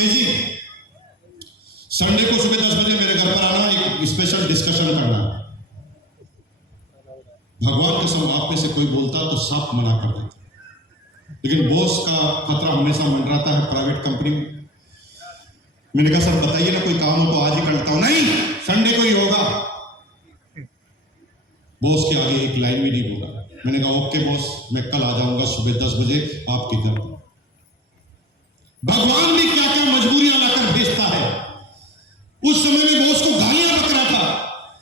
Amazing. Sunday को सुबह 10 बजे मेरे घर पर आना, एक स्पेशल डिस्कशन करना। भगवान कसम आप में से कोई बोलता तो साफ मना कर देता, लेकिन बॉस का खतरा हमेशा मंडराता है प्राइवेट कंपनी में। मैंने कहा सर बताइए ना, कोई काम हो तो आज ही करता हूं। नहीं, संडे को ही होगा। बॉस के आगे एक लाइन भी नहीं बोला। मैंने कहा ओके बॉस, मैं कल आ जाऊंगा सुबह 10 बजे आपके घर पर। भगवान भी क्या क्या मजबूरियां लाकर भेजता है। उस समय में बॉस को गालियां बक रहा था,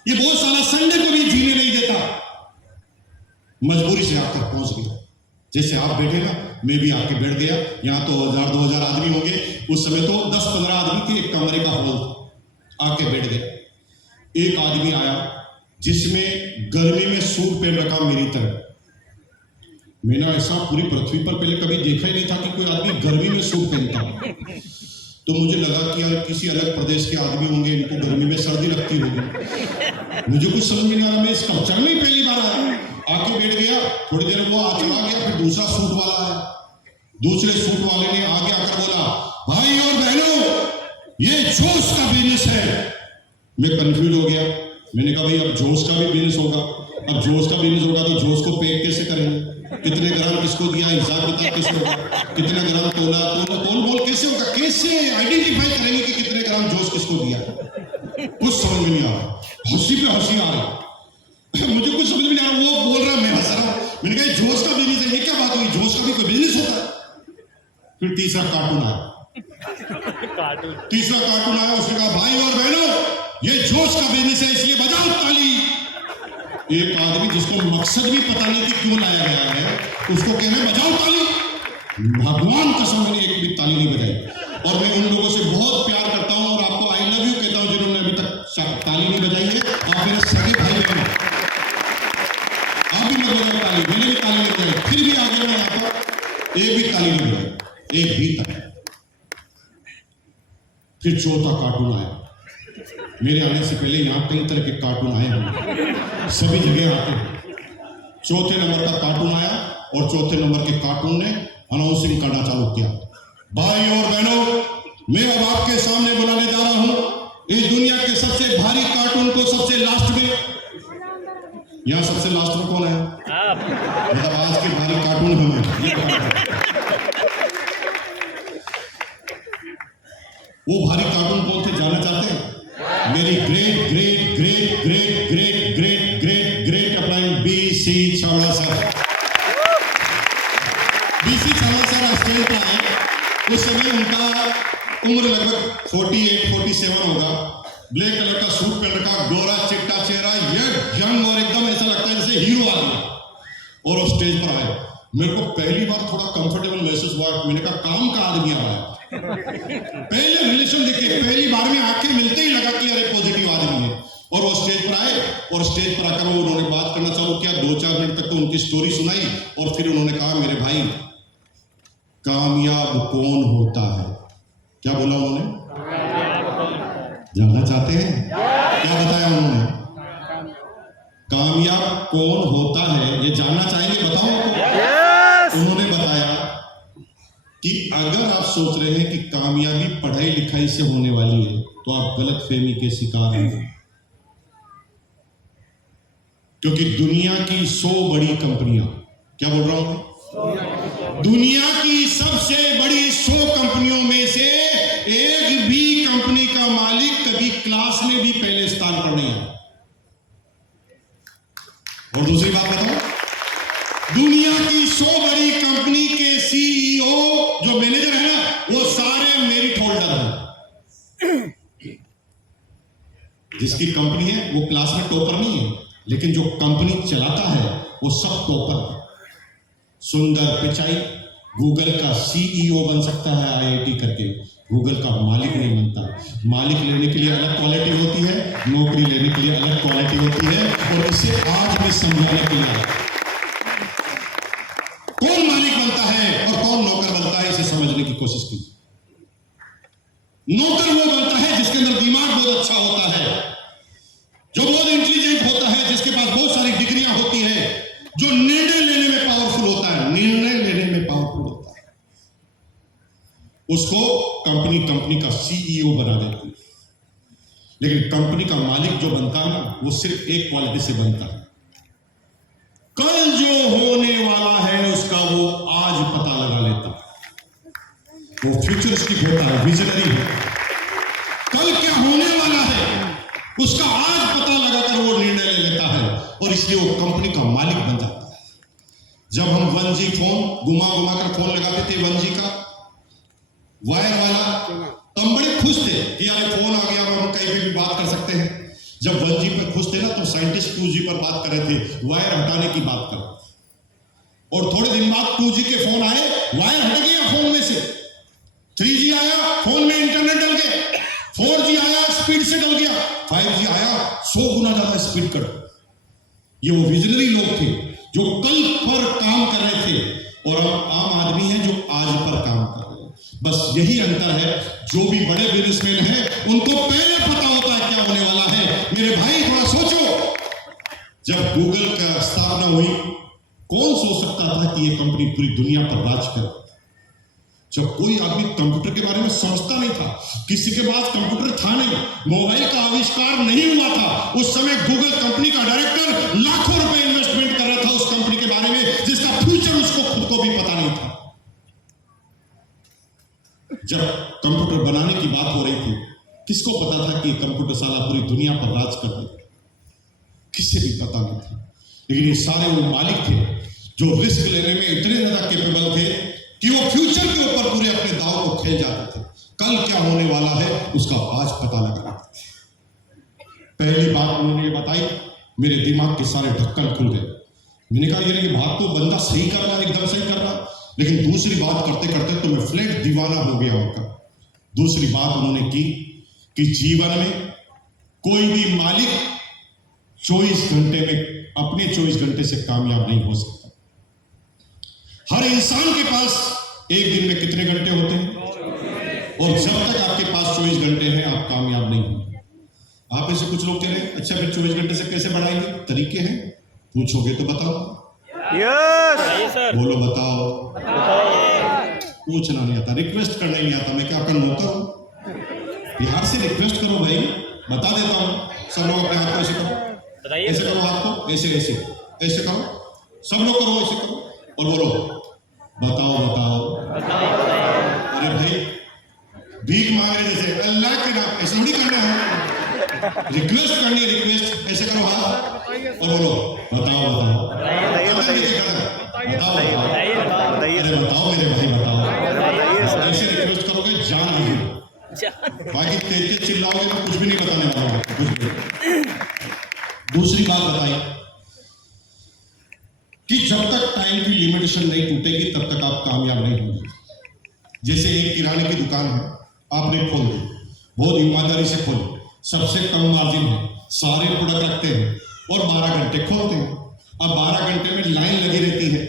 ये बॉस साला संडे को भी जीने नहीं देता। मजबूरी से आकर पहुंच गया। जैसे आप बैठे ना, मैं भी आके बैठ गया। यहां तो 1000-2000 आदमी होंगे, उस समय तो 10-15 आदमी थे, एक कमरे का हॉल था। आके बैठ गए। एक आदमी आया जिसमें गर्मी में सूट पहन रखा मेरी तरह। मैंने ऐसा पूरी पृथ्वी पर पहले कभी देखा ही नहीं था कि कोई आदमी गर्मी में सूट पहनता हो। तो मुझे लगा कि यार किसी अलग प्रदेश के आदमी होंगे, इनको गर्मी में सर्दी लगती होगी। मुझे कुछ समझ में नहीं आ रहा। मैं इस कल्चर में पहली बार आया, आके बैठ गया। थोड़ी देर वो आ चला गया, फिर दूसरा सूट वाला आया। दूसरे सूट वाले ने आगे आकर बोला, भाई और बहनों ये जोश का बिजनेस है। मैं कंफ्यूज हो गया। मैंने कहा भाई अब जोश का भी बिजनेस होगा। अब जोश का बिजनेस होगा तो जोश को पैक कैसे करेंगे, कितने ग्राम किसको दिया, हिसाब किताब कैसे होगा, कितने ग्राम तोला, तोल मोल कैसे होगा, कैसे आइडेंटिफाई करेंगे कि कितने ग्राम जोश किसको दिया। कुछ समझ में नहीं आ रहा। हंसी पे हंसी आ रही। मुझे कुछ समझ में नहीं आ रहा। वो बोल रहा, मैं हंस रहा हूं। मैंने कहा जोश का बिजनेस है, ये क्या बात हुई, जोश का भी कोई बिजनेस होता है। फिर तीसरा कार्टून आया। तीसरा कार्टून आया, उसने कहा भाई और बहनों ये जोश का बिजनेस है, इसलिए बजाओ ताली। एक आदमी जिसको मकसद भी पता नहीं कि क्यों लाया गया है, उसको कह रहे बजाओ ताली। भगवान कसम मैंने एक भी ताली नहीं बजाई। और मैं उन लोगों से बहुत प्यार करता हूं और आपको आई लव यू कहता हूं जिन्होंने अभी तक ताली नहीं बजाई है। आप मेरे सगे भाई बहन, आप भी मत बजाओ ताली। मैंने भी ताली नहीं बजाई, फिर भी आ गया मैं यहां पर, एक भी ताली नहीं बजाई, एक भी ताली। फिर चौथा कार्टून आया। मेरे आने से पहले यहां कई तरह के कार्टून आए हैं, सभी जगह आते हैं। चौथे नंबर का कार्टून आया और चौथे नंबर के कार्टून ने अनाउंसिंग करना चालू किया, भाई और बहनों मैं अब आपके सामने बुलाने जा रहा हूं इस दुनिया के सबसे भारी कार्टून को। सबसे लास्ट में, यहां सबसे लास्ट में कौन है? मतलब आज के भारी कार्टून हमें। वो भारी कार्टून कौन थे जानना चाहते हैं? मेरी great great great great great great great great अपना बीसी छावड़ा सर। बीसी छावड़ा सर स्टेज पर आए। उस समय उनका उम्र लगभग 48-47 होगा। ब्लैक कलर का सूट पहन रखा, गोरा चिट्टा चेहरा, ये यंग और एकदम ऐसा लगता है जैसे हीरो आ गया। और वो स्टेज पर आए। मेरे को पहली बार थोड़ा कंफर्टेबल महसूस हुआ। मैंने कहा काम का आदमी आ रहा है। पहले रिलेशन देखे, पहली बार में आके मिलते ही लगा कि अरे पॉजिटिव आदमी है। और वो स्टेज पर आए और स्टेज पर आकर वो उन्होंने बात करना चालू किया। 2-4 मिनट तक तो उनकी स्टोरी सुनाई और फिर उन्होंने कहा मेरे भाई कामयाब कौन होता है? क्या बोला उन्होंने? जानना चाहते हैं? क्या बताया उन्होंने? कामयाब कौन होता है ये जानना चाहेंगे? बताओ। उन्होंने बताया कि अगर आप सोच रहे हैं कि कामयाबी पढ़ाई लिखाई से होने वाली है तो आप गलतफहमी के शिकार हैं। क्योंकि दुनिया की 100 बड़ी कंपनियां, क्या बोल रहा हूं, दुनिया की सबसे बड़ी 100 कंपनियों में से एक भी कंपनी का मालिक कभी क्लास में भी पहले स्थान पर नहीं आया। और दूसरी बात बताओ, दुनिया की 100 बड़ी कंपनी के सीईओ जो मैनेजर है ना, वो सारे मेरिट होल्डर हैं। जिसकी कंपनी है वो क्लास में टॉपर नहीं है, लेकिन जो कंपनी चलाता है वो सब टॉपर है। सुंदर पिचाई गूगल का सीईओ बन सकता है आईआईटी करके, गूगल का मालिक नहीं बनता। मालिक लेने के लिए अलग क्वालिटी होती है, नौकरी लेने के लिए अलग क्वालिटी होती है। और इसे आज भी समझाने के लिए कौन मालिक बनता है और कौन नौकर बनता है, इसे समझने की कोशिश कीजिए। नौकर वो बनता है जिसके अंदर दिमाग बहुत अच्छा होता है, जो बहुत इंटेलिजेंट होता है, जिसके पास बहुत सारी डिग्रियां होती है, जो निर्णय लेने में पावरफुल होता है, निर्णय लेने में पावरफुल होता है। उसको कंपनी कंपनी का सीईओ बना देती है। लेकिन कंपनी का मालिक जो बनता है ना, वो सिर्फ एक क्वालिटी से बनता है, कल जो होने वाला है उसका वो आज पता लगा लेता है। वो फ्यूचरिस्टिक होता है, विजनरी है। कल क्या होने वाला है उसका आज पता लगाकर वो निर्णय ले लेता है, और इसलिए वो कंपनी का मालिक बन जाता है। जब हम 1G फोन घुमा कर फोन लगाते थे, 1G का वायर वाला, तो हम बड़े खुश थे कि यार फोन आ गया, हम कहीं पे भी बात कर सकते हैं। जब 1G पर खुश थे ना, तो साइंटिस्ट 2G पर बात कर रहे थे, वायर हटाने की बात कर। और थोड़े दिन बाद 2G के फोन आए, वायर हट गया फोन में से। 3G आया, फोन में इंटरनेट डल गया। 4G आया, स्पीड से डल गया। 5G आया, 100 गुना ज्यादा स्पीड कर। ये वो विजनरी लोग थे जो कल पर काम कर रहे थे, और हम आम आदमी हैं जो आज पर काम कर रहे हैं। बस यही अंतर है। जो भी बड़े बिजनेसमैन हैं उनको पहले पता होता है क्या होने वाला है। मेरे भाई थोड़ा सोचो, जब गूगल का स्थापना हुई, कौन सोच सकता था कि ये कंपनी पूरी दुनिया पर राज करे। जब कोई आदमी कंप्यूटर के बारे में समझता नहीं था, किसी के पास कंप्यूटर था नहीं, मोबाइल का आविष्कार नहीं हुआ था, उस समय गूगल कंपनी का डायरेक्टर लाखों रुपए इन्वेस्टमेंट कर रहा था उस कंपनी के बारे में, जिसका फ्यूचर उसको खुद को भी पता नहीं था। जब कंप्यूटर बनाने की बात हो रही थी, किसको पता था कि कंप्यूटर साला पूरी दुनिया पर राज कर देगा? किसी भी पता नहीं था। लेकिन ये सारे वो मालिक थे जो रिस्क लेने में इतने ज्यादा केपेबल थे कि वो फ्यूचर के ऊपर पूरे अपने दाव को खेल जाते थे। कल क्या होने वाला है उसका आज पता लगा। पहली बात उन्होंने ये बताई, मेरे दिमाग के सारे ढक्कन खुल गए। मैंने कहा ये बात तो बंदा सही कर रहा है, एकदम सही कर रहा। लेकिन दूसरी बात करते करते तो मैं फ्लैट दीवाना हो गया उनका। दूसरी बात उन्होंने की कि जीवन में कोई भी मालिक 24 घंटे में अपने 24 घंटे से कामयाब नहीं हो सकता। हर इंसान के पास एक दिन में कितने घंटे होते हैं, और जब तक आपके पास 24 घंटे हैं आप कामयाब नहीं होंगे। आप ऐसे कुछ लोग कह रहे हैं अच्छा फिर 24 घंटे से कैसे बढ़ाएंगे? तरीके हैं, पूछोगे तो बताओ। यस बोलो बताओ। पूछना नहीं आता, रिक्वेस्ट करना नहीं आता। मैं क्या आपका नौकर हूं? बिहार से रिक्वेस्ट करो भाई, बता देता हूं। सब लोग अपने हाथ को ऐसे करो, ऐसे करो हाथ को, ऐसे ऐसे ऐसे करो, सब लोग करो, ऐसे करो और बोलो बताओ बताओ। अरे भाई भीख मांग रहे जैसे, अल्लाह के नाम ऐसे थोड़ी करना है। रिक्वेस्ट करनी है, रिक्वेस्ट। ऐसे करो हाथ और बोलो बताओ बताओ। बताओ अरे बताओ मेरे भाई बताओ। ऐसे रिक्वेस्ट करोगे जान आएगी, बाकी तेज चिल्लाओगे तो कुछ भी नहीं बताने वाला है, कुछ भी। दूसरी बात बताइए कि जब तक टाइम की लिमिटेशन नहीं टूटेगी तब तक आप कामयाब नहीं होंगे। जैसे एक किराने की दुकान है, आपने खोल दी, बहुत ईमानदारी से खोली, सबसे कम मार्जिन है, सारे प्रोडक्ट रखते हैं और 12 घंटे खोलते हैं। अब 12 घंटे में लाइन लगी रहती है,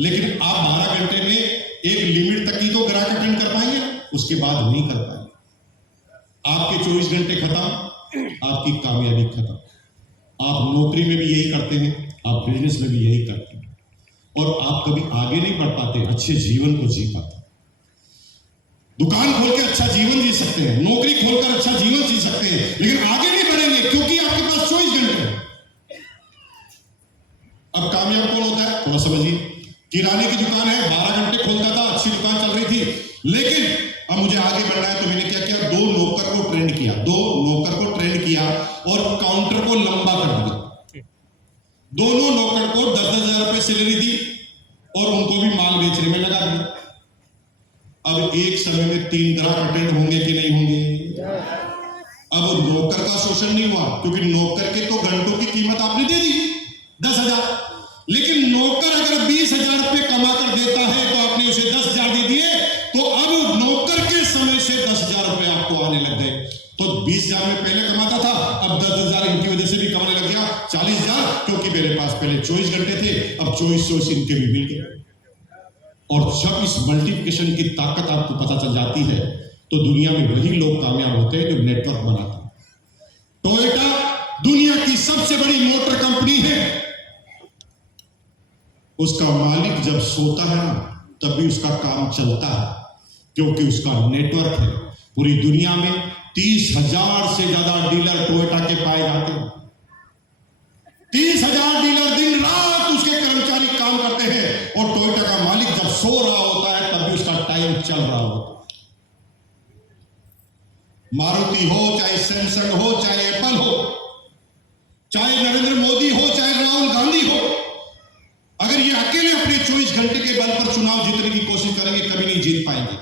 लेकिन आप 12 घंटे में एक लिमिट तक ही तो ग्राहक अटेंड कर पाएंगे, उसके बाद नहीं कर पाएंगे। आपके 24 घंटे खत्म, आपकी कामयाबी खत्म। आप नौकरी में भी यही करते हैं, आप बिजनेस में भी यही करते हैं, और आप कभी आगे नहीं बढ़ पाते, अच्छे जीवन को जी पाते। दुकान खोल के अच्छा जीवन जी सकते हैं, नौकरी खोलकर अच्छा जीवन जी सकते हैं, लेकिन आगे नहीं बढ़ेंगे क्योंकि आपके पास 24 घंटे हैं। अब कामयाब कौन होता है थोड़ा समझिए। किराने की दुकान है, 12 घंटे खोलता था, अच्छी दुकान चल रही थी, लेकिन अब मुझे आगे बढ़ना है तो मैंने क्या किया, 2 नौकर को ट्रेंड किया, 2 नौकर को ट्रेंड किया और काउंटर को लंबा कर दिया। दोनों नौकर को 10-10 हजार रुपए सैलरी दी और उनको भी माल बेचने में लगा दिया। अब एक समय में 3 ग्राहक अटेंड होंगे कि नहीं होंगे? अब नौकर का शोषण नहीं हुआ क्योंकि नौकर के तो घंटों की कीमत आपने दे दी 10,000, लेकिन नौकर अगर 20,000 रुपए कमा कर देता है तो आपने उसे 10,000 दे दिए, तो अब नौकर के समय से 10,000 रुपए आपको आने लग गए। तो 20,000 में पहले कमाता था, अब 10,000 इनकी वजह से भी कमाने लग गया, 40,000, क्योंकि मेरे पास पहले 24 घंटे थे, अब 24 इनके भी मिल गए। और जब इस मल्टीप्लिकेशन की ताकत आपको पता चल जाती है तो दुनिया में वही लोग कामयाब होते हैं जो नेटवर्क बनाते हैं। टोयोटा दुनिया की सबसे बड़ी मोटर कंपनी है, उसका मालिक जब सोता है ना तब भी उसका काम चलता है क्योंकि उसका नेटवर्क है। पूरी दुनिया में 30,000 से ज्यादा डीलर टोयोटा के पाए जाते हैं। 30,000 डीलर दिन रात उसके कर्मचारी काम करते हैं, और टोयोटा का मालिक जब सो रहा होता है तब भी उसका टाइम चल रहा होता है। मारुति हो, चाहे सैमसंग हो, चाहे एप्पल हो, चाहे नरेंद्र मोदी हो, चाहे राहुल गांधी हो, अगर ये अकेले अपने 24 घंटे के बल पर चुनाव जीतने की कोशिश करेंगे, कभी नहीं जीत पाएंगे।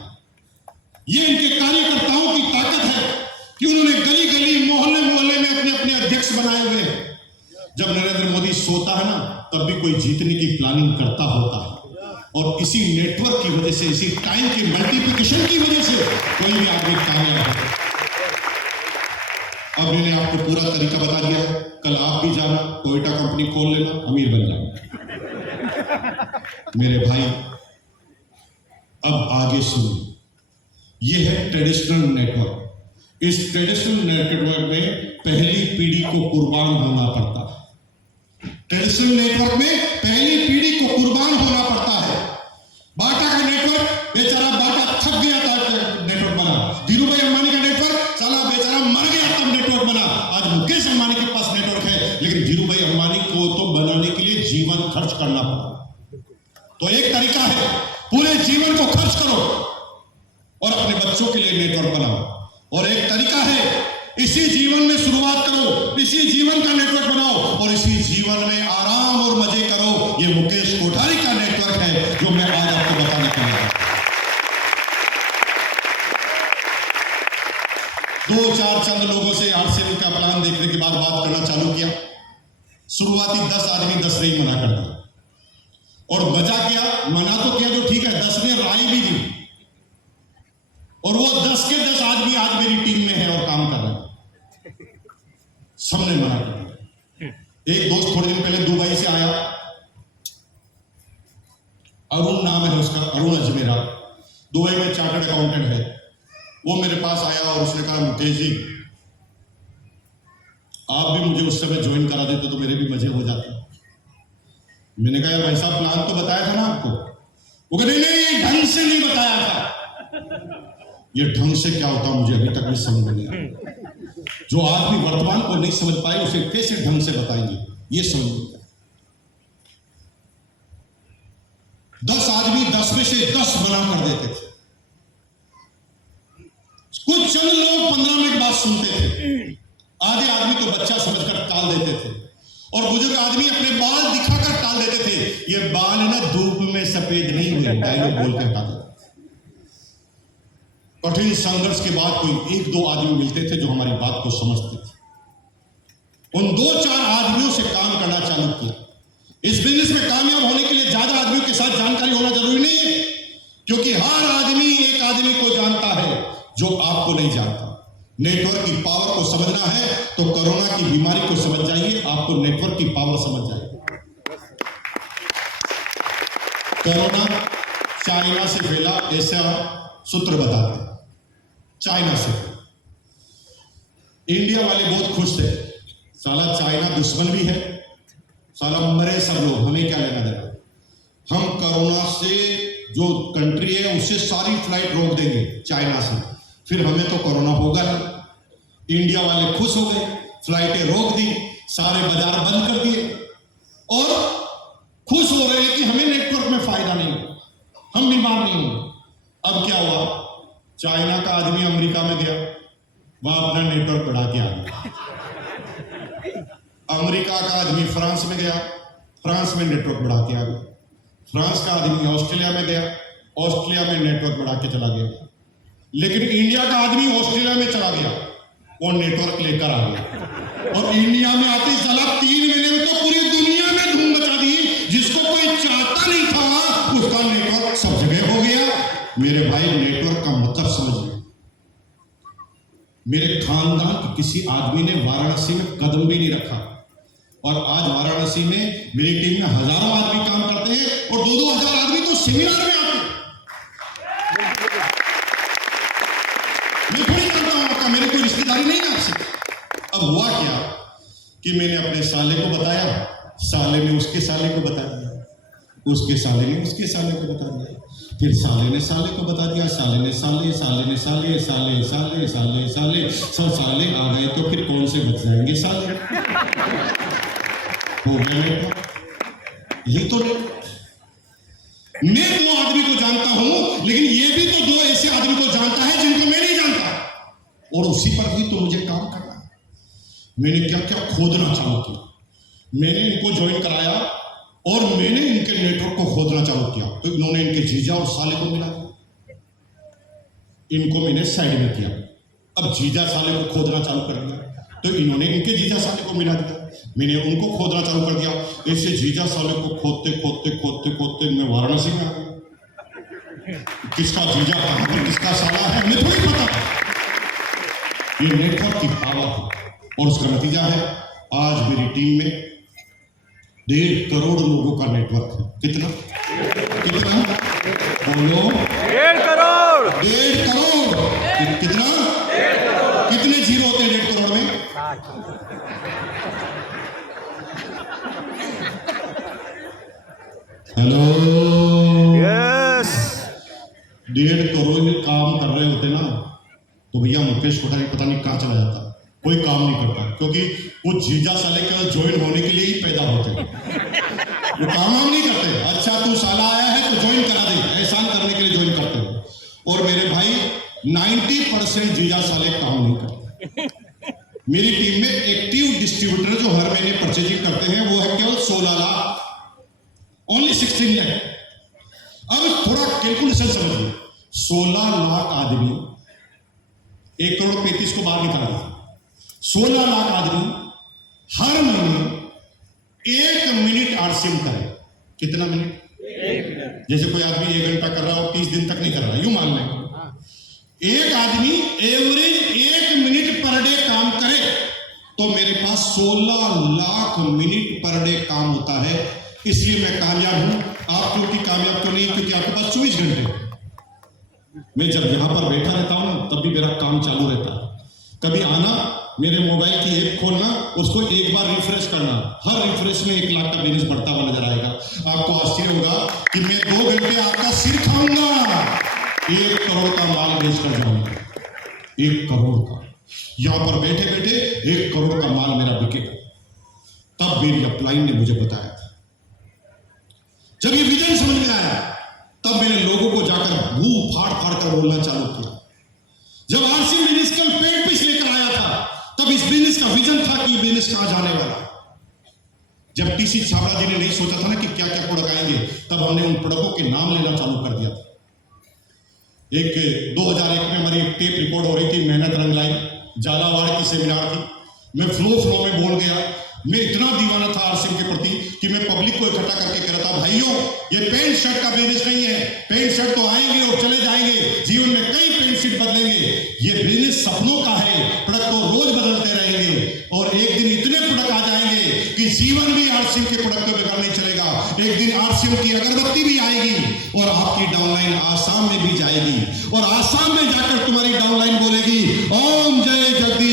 ये इनके कार्यकर्ताओं की ताकत है कि उन्होंने गली गली, मोहल्ले मोहल्ले में अपने अपने अध्यक्ष बनाए हुए हैं। जब नरेंद्र मोदी सोता है ना, तब भी कोई जीतने की प्लानिंग करता होता है, और इसी नेटवर्क की वजह से, इसी टाइम की मल्टीप्लिकेशन की वजह से कोई भी आदमी कामयाब होता है। अब मैंने आपको पूरा तरीका बता दिया है, कल आप भी जाना, टोयोटा कंपनी खोल लेना, अमीर बन जाना। मेरे भाई, अब आगे सुनिए। यह है ट्रेडिशनल नेटवर्क। इस ट्रेडिशनल नेटवर्क में पहली पीढ़ी को कुर्बान होना पड़ता है। ट्रेडिशनल नेटवर्क में पहली पीढ़ी को कुर्बान होना पड़ता है। बाटा का नेटवर्क, बेचारा बाटा थक गया था, नेटवर्क बना। धीरूभाई अंबानी का नेटवर्क, साला बेचारा मर गया तब नेटवर्क बना। आज मुकेश अंबानी के पास नेटवर्क है, लेकिन धीरूभाई अंबानी को तो बनाने के लिए जीवन खर्च करना पड़ा। तो एक तरीका है, पूरे जीवन को खर्च करो और अपने बच्चों के लिए नेटवर्क बनाओ। और एक तरीका है, इसी जीवन में शुरुआत करो, इसी जीवन का नेटवर्क बनाओ और इसी जीवन में आराम और मजे करो। ये मुकेश कोठारी का नेटवर्क है जो मैं आज आपको बताने के लिए। 2-4 चंद लोगों से 8 से का प्लान देखने के बाद बात करना चालू किया। शुरुआती 10 आदमी 10 ने ही मना कर दिया, और मजा किया, मना तो किया जो ठीक है, 10 ने राय भी दी, और वो 10 के 10 आदमी आज मेरी टीम में है और काम कर रहे हैं। सबने मना कर दिया। एक दोस्त थोड़े दिन पहले दुबई से आया, अरुण नाम है उसका, अरुण अजमेरा, दुबई में चार्टर्ड अकाउंटेंट है। वो मेरे पास आया और उसने कहा, मुकेश जी आप भी मुझे उस समय ज्वाइन करा देते तो मेरे भी मजे हो जाते। मैंने कहा, यार भाई साहब प्लान तो बताया था ना आपको। वो कहते नहीं, ढंग से नहीं बताया था। ये ढंग से क्या होता मुझे अभी तक नहीं समझ में नहीं आया। जो आदमी वर्तमान को नहीं समझ पाए उसे कैसे ढंग से बताएंगे, ये समझ नहीं आया। 10 आदमी 10 में से 10 मना कर देते थे। कुछ चंद लोग 15 मिनट बाद सुनते थे। आधे आदमी तो बच्चा समझकर टाल देते थे, और बुजुर्ग आदमी अपने बाल दिखाकर टाल देते थे। ये बाल ना धूप में सफेद नहीं हुए, डायलॉग बोल के टाल देते। कठिन संघर्ष के बाद कोई 1-2 आदमी मिलते थे जो हमारी बात को समझते थे। उन 2-4 आदमियों से काम करना चालू किया। इस बिजनेस में कामयाब होने के लिए ज्यादा आदमियों के साथ जानकारी होना जरूरी नहीं है, क्योंकि हर आदमी एक आदमी को जानता है जो आपको नहीं जानता। नेटवर्क की पावर को समझना है तो कोरोना की बीमारी को समझ जाइए, आपको नेटवर्क की पावर समझ जाएगी। कोरोना चाइना से फैला, ऐसा सूत्र बताते हैं। चाइना से इंडिया वाले बहुत खुश थे, साला चाइना दुश्मन भी है, साला मरे सब लोग, हमें क्या लेना देना। हम कोरोना से जो कंट्री है उससे सारी फ्लाइट रोक देंगे चाइना से, फिर हमें तो कोरोना होगा नहीं। इंडिया वाले खुश हो गए, फ्लाइटें रोक दी, सारे बाजार बंद कर दिए, और खुश हो रहे हैं कि हमें नेटवर्क में फायदा नहीं हो, हम बीमार नहीं होंगे। अब क्या हुआ, चाइना का आदमी अमेरिका में गया, वहां अपना नेटवर्क बढ़ा के आ गया। अमेरिका का आदमी फ्रांस में गया, फ्रांस में नेटवर्क बढ़ा के आ गया। फ्रांस का आदमी ऑस्ट्रेलिया में गया, ऑस्ट्रेलिया में नेटवर्क बढ़ा के चला गया। लेकिन इंडिया का आदमी ऑस्ट्रेलिया में चला गया, वो नेटवर्क लेकर आ गया, और इंडिया में आते साला 3 महीने में तो पूरी दुनिया में धूम मचा दी। जिसको कोई चाहता नहीं था उसका नेटवर्क सब जगह हो गया। मेरे भाई, नेटवर्क का मतलब समझिए। मेरे खानदान के किसी आदमी ने वाराणसी में कदम भी नहीं रखा, और आज वाराणसी में मेरी टीम में हजारों आदमी काम करते हैं, और 2-2 हजार आदमी तो सेमिनार में आते हैं। मैं थोड़ी जानता हूं आपका, मेरी कोई रिश्तेदारी नहीं है आपसे। अब हुआ क्या कि मैंने अपने साले को बताया, साले ने उसके साले को बताया, उसके साले ने उसके साले को बता दिया, फिर साले ने साले को बता दिया, साले ने साले, साले ने साले, साले साले साले साले, सब साले आ गए तो फिर कौन से बच जाएंगे साले। हो गया नेटवर्क। यही तो मैं दो आदमी को जानता हूं, लेकिन ये भी तो दो ऐसे आदमी को जानता है जिनको मैं नहीं जानता, और उसी पर भी तो मुझे काम करना है। मैंने क्या क्या खोदना चालू किया, मैंने इनको ज्वाइन कराया और मैंने इनके नेटवर्क को खोदना चालू किया, तो इन्होंने इनके जीजा और साले को मिला दिया, इनको मैंने साइड में किया। अब जीजा साले को खोदना चालू कर दिया, तो इन्होंने इनके जीजा साले को मिला दिया, मैंने उनको खोदना चालू कर दिया। ऐसे जीजा साले को खोदते खोदते खोदते खोदते मैं वाराणसी में आ गया। किसका जीजा कहां पर किसका साला है मुझे थोड़ी पता। ये नेटवर्क की पावर है और उसका नतीजा है आज मेरी टीम में 1.5 करोड़ लोगों का नेटवर्क है। कितना कितना बोलो? 1.5 करोड़। 1.5 करोड़। कितना? 1.5 करोड़। कितने जीरो होते हैं 1.5 करोड़ में? Hello, yes. 1.5 करोड़ काम कर रहे होते ना तो भैया मुकेश कोठारी पता नहीं कहाँ चला जाता, कोई काम नहीं करता, क्योंकि वो जीजा साले केवल ज्वाइन होने के लिए ही पैदा होते हैं, वो काम नहीं करते। अच्छा तू साला आया है तो ज्वाइन करा दे, एहसान करने के लिए ज्वाइन करते हैं। और मेरे भाई 90% जीजा साले काम नहीं करते। मेरी टीम में एक्टिव डिस्ट्रीब्यूटर जो हर महीने परचेजिंग करते हैं वो है केवल 16 लाख, ओनली 16 लाख। अब थोड़ा कैलकुलेशन समझिए, 16 लाख आदमी 1 करोड़ 35 को बाहर निकाल दिया, 16 लाख आदमी हर महीने 1 मिनट आरसीएम करे। कितना मिनट? 1 मिनट। जैसे कोई आदमी 1 घंटा कर रहा हो 30 दिन तक नहीं कर रहा, यूं मान लें एक आदमी एवरेज 1 मिनट पर डे काम करे तो मेरे पास 16 लाख मिनट पर डे काम होता है। इसलिए मैं कामयाब हूं। आप क्योंकि कामयाब क्यों नहीं? क्योंकि आपके पास 24 घंटे। मैं जब यहां पर बैठा रहता हूं ना तब भी मेरा काम चालू रहता है। कभी आना, मेरे मोबाइल की ऐप खोलना, उसको एक बार रिफ्रेश करना, हर रिफ्रेश में 1 लाख का बिजनेस बढ़ता हुआ नजर आएगा। आपको आश्चर्य होगा कि मैं 2 घंटे आपका सिर खाऊंगा, 1 करोड़ का माल बेचकर जाऊंगा। 1 करोड़ का, यहां पर बैठे बैठे 1 करोड़ का माल मेरा बिकेगा। तब मेरी अपलाइन ने मुझे बताया था। जब ये विजन समझ में आया तब मैंने लोगों को जाकर मुंह फाड़ फाड़ कर बोलना चालू किया। जब आरसी बिजनेस कल पेट पिच लेकर आया था तब इस बिजनेस का विजन था कि बिजनेस कहां जाने वाला। जब टीसी छाबड़ा जी ने नहीं सोचा था ना कि क्या क्या प्रोडक्ट आएंगे, तब हमने उन प्रोडक्टों के नाम लेना चालू कर दिया था। एक 2001 में हमारी एक टेप रिकॉर्ड हो रही थी, मेहनत रंग लाई, झालावाड़ की सेमिनार थी। मैं फ्लो में बोल गया। मैं इतना दीवाना था आरसीएम के प्रति कि मैं पब्लिक को इकट्ठा करके कह रहा था, भाइयों ये पैंट शर्ट का बिजनेस नहीं है, पैंट शर्ट तो आएंगे और चले जाएंगे, जीवन में कई पैंट शर्ट बदलेंगे, ये बिजनेस सपनों का है, प्रोडक्ट तो रोज बदलते रहेंगे और एक दिन इतने प्रोडक्ट आ जाएंगे कि जीवन भी आरसीएम के प्रोडक्ट के बगैर नहीं चलेगा। एक दिन आरसीएम की अगरबत्ती भी आएगी और आपकी डाउनलाइन आसाम में भी जाएगी और आसाम में जाकर तुम्हारी डाउनलाइन बोलेगी ओम जय जगदीश